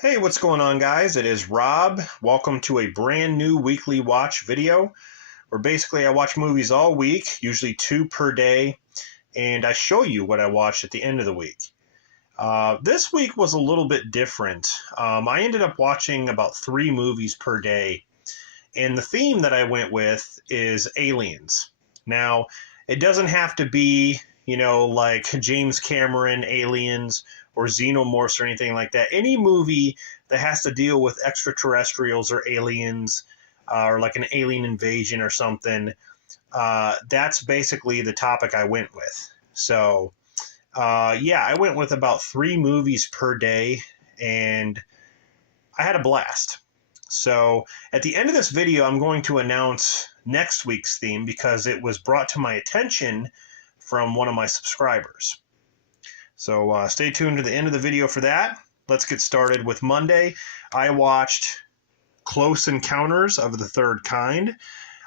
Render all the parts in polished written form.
Hey, what's going on, guys? It is Rob. Welcome to a brand new weekly watch video where basically I watch movies all week, usually 2 per day, and I show you what I watched at the end of the week. This week was a little bit different. I ended up watching about 3 movies per day, and the theme that I went with is aliens. Now, it doesn't have to be, like James Cameron Aliens or Xenomorphs or anything like that. Any movie that has to deal with extraterrestrials or aliens or like an alien invasion or something, that's basically the topic I went with. So, I went with about 3 movies per day, and I had a blast. So, at the end of this video, I'm going to announce next week's theme because it was brought to my attention from one of my subscribers. So stay tuned to the end of the video for that. Let's get started with Monday. I watched Close Encounters of the Third Kind.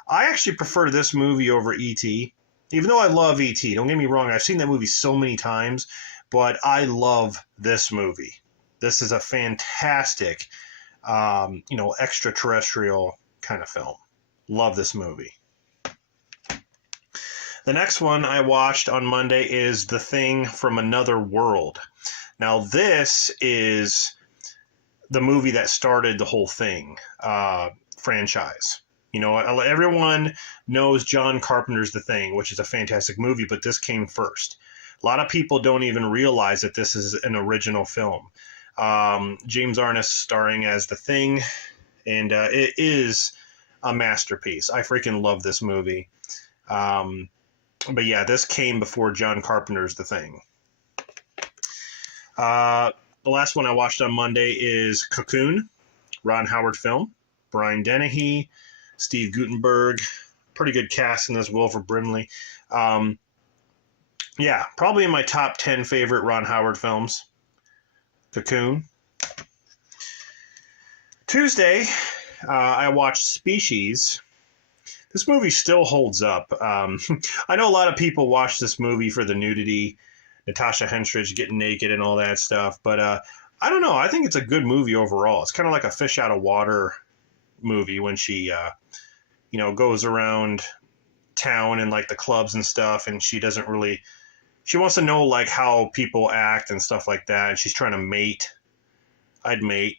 I actually prefer this movie over E.T., even though I love E.T. Don't get me wrong, I've seen that movie so many times, but I love this movie. This is a fantastic, extraterrestrial kind of film. Love this movie. The next one I watched on Monday is The Thing from Another World. Now, this is the movie that started the whole Thing franchise. Everyone knows John Carpenter's The Thing, which is a fantastic movie, but this came first. A lot of people don't even realize that this is an original film. James Arness starring as The Thing, and it is a masterpiece. I freaking love this movie. But yeah, this came before John Carpenter's The Thing. The last one I watched on Monday is Cocoon, Ron Howard film. Brian Dennehy, Steve Guttenberg, pretty good cast in this, Wilford Brimley. Probably in my top 10 favorite Ron Howard films. Cocoon. Tuesday, I watched Species. This movie still holds up. I know a lot of people watch this movie for the nudity, Natasha Henstridge getting naked and all that stuff, but I don't know. I think it's a good movie overall. It's kind of like a fish out of water movie when she, goes around town and like the clubs and stuff, and she wants to know like how people act and stuff like that, and she's trying to mate. I'd mate.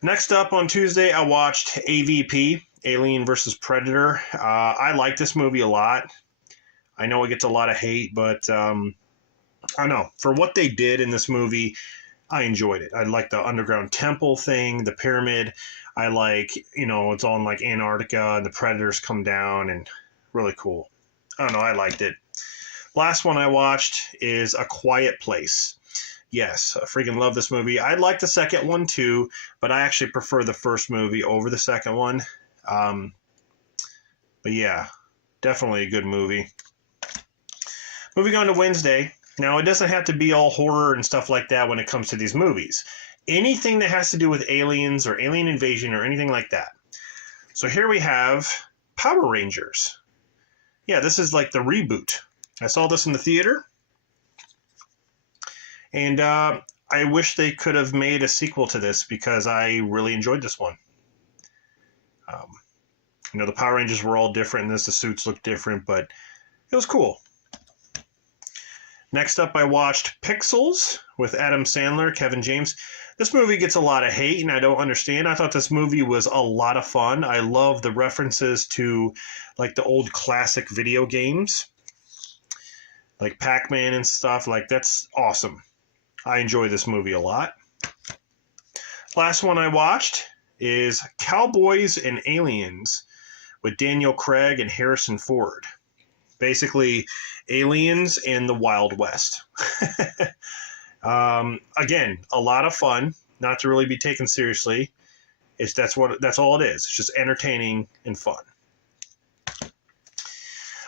Next up on Tuesday, I watched AVP. Alien versus Predator. I like this movie a lot. I know it gets a lot of hate, but I don't know. For what they did in this movie, I enjoyed it. I like the underground temple thing, the pyramid. I like, it's all in like Antarctica and the predators come down, and really cool. I don't know. I liked it. Last one I watched is A Quiet Place. Yes, I freaking love this movie. I like the second one too, but I actually prefer the first movie over the second one. But yeah, definitely a good movie. Moving on to Wednesday. Now, it doesn't have to be all horror and stuff like that when it comes to these movies. Anything that has to do with aliens or alien invasion or anything like that. So here we have Power Rangers. Yeah, this is like the reboot. I saw this in the theater. And I wish they could have made a sequel to this because I really enjoyed this one. The Power Rangers were all different in this. The suits looked different, but it was cool. Next up, I watched Pixels with Adam Sandler, Kevin James. This movie gets a lot of hate, and I don't understand. I thought this movie was a lot of fun. I love the references to, like, the old classic video games, like Pac-Man and stuff. Like, that's awesome. I enjoy this movie a lot. Last one I watched is Cowboys and Aliens with Daniel Craig and Harrison Ford. Basically, aliens in the Wild West. Again, a lot of fun, not to really be taken seriously. That's all it is. It's just entertaining and fun.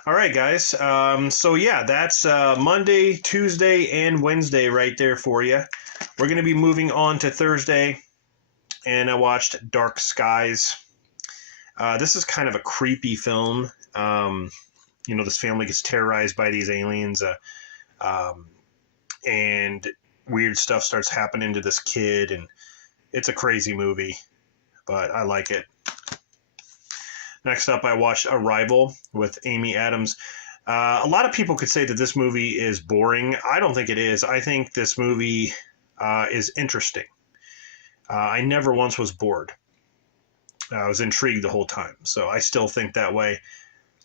All right, guys. That's Monday, Tuesday, and Wednesday right there for you. We're going to be moving on to Thursday, and I watched Dark Skies. This is kind of a creepy film. This family gets terrorized by these aliens, and weird stuff starts happening to this kid, and it's a crazy movie, but I like it. Next up, I watched Arrival with Amy Adams. A lot of people could say that this movie is boring. I don't think it is. I think this movie is interesting. I never once was bored. I was intrigued the whole time, so I still think that way.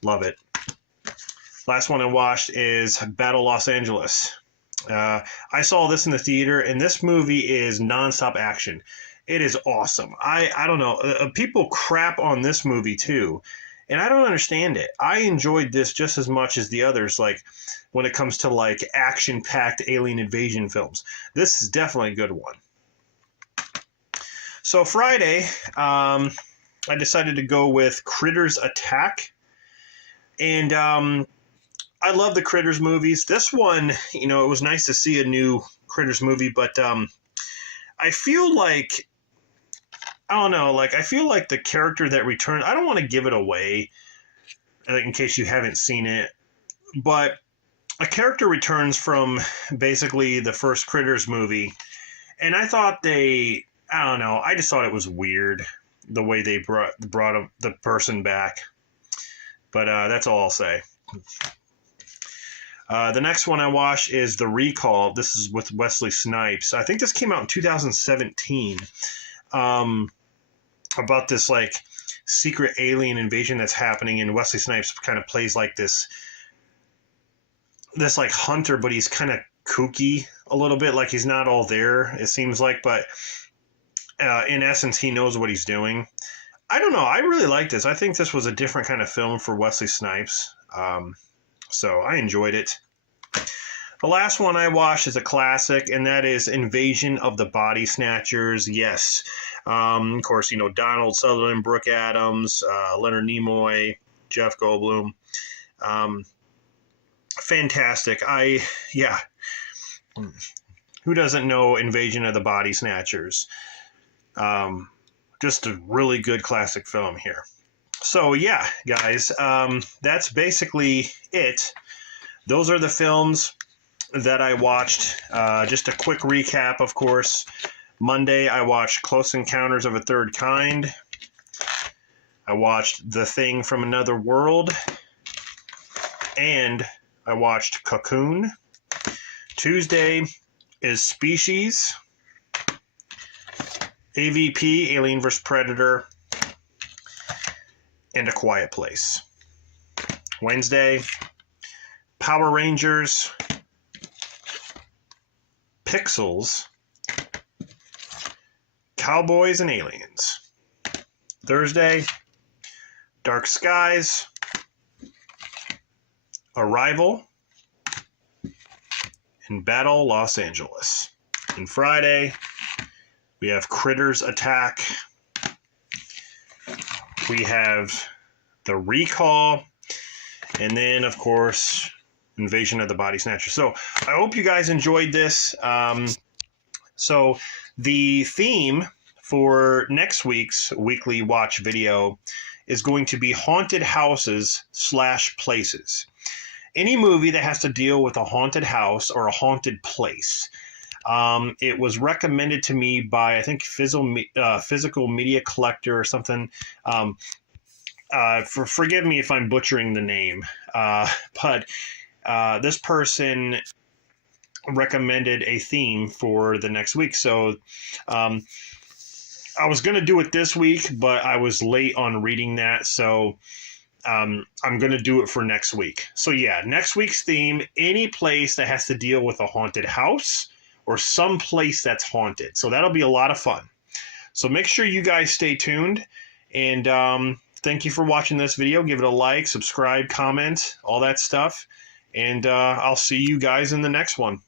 Love it. Last one I watched is Battle Los Angeles. I saw this in the theater, and this movie is nonstop action. It is awesome. I don't know. People crap on this movie too, and I don't understand it. I enjoyed this just as much as the others, like when it comes to like action-packed alien invasion films. This is definitely a good one. So Friday, I decided to go with Critters Attack. And I love the Critters movies. This one, you know, it was nice to see a new Critters movie, but I feel like, I don't know, like I feel like the character that returns, I don't want to give it away in case you haven't seen it, but a character returns from basically the first Critters movie, and I thought I don't know, I just thought it was weird the way they brought the person back. But that's all I'll say. The next one I watched is The Recall. This is with Wesley Snipes. I think this came out in 2017. About this like secret alien invasion that's happening, and Wesley Snipes kind of plays like this like hunter, but he's kind of kooky a little bit, like he's not all there, it seems like, but in essence, he knows what he's doing. I don't know. I really like this. I think this was a different kind of film for Wesley Snipes. So I enjoyed it. The last one I watched is a classic, and that is Invasion of the Body Snatchers. Yes. Of course, you know, Donald Sutherland, Brooke Adams, Leonard Nimoy, Jeff Goldblum. Fantastic. Yeah. Who doesn't know Invasion of the Body Snatchers? Just a really good classic film here. So yeah, guys, that's basically it. Those are the films that I watched. Just a quick recap, of course. Monday, I watched Close Encounters of a Third Kind. I watched The Thing from Another World. And I watched Cocoon. Tuesday is Species. AVP, Alien vs. Predator, and A Quiet Place. Wednesday, Power Rangers, Pixels, Cowboys and Aliens. Thursday, Dark Skies, Arrival, and Battle Los Angeles. And Friday, we have Critters Attack. We have The Recall. And then, of course, Invasion of the Body Snatchers. So I hope you guys enjoyed this. So the theme for next week's weekly watch video is going to be haunted houses / places. Any movie that has to deal with a haunted house or a haunted place. It was recommended to me by, I think, Physical Media Collector or something. Forgive me if I'm butchering the name, but this person recommended a theme for the next week. So I was going to do it this week, but I was late on reading that. So I'm going to do it for next week. So yeah, next week's theme, any place that has to deal with a haunted house or some place that's haunted. So that'll be a lot of fun. So make sure you guys stay tuned. And thank you for watching this video. Give it a like, subscribe, comment, all that stuff. And I'll see you guys in the next one.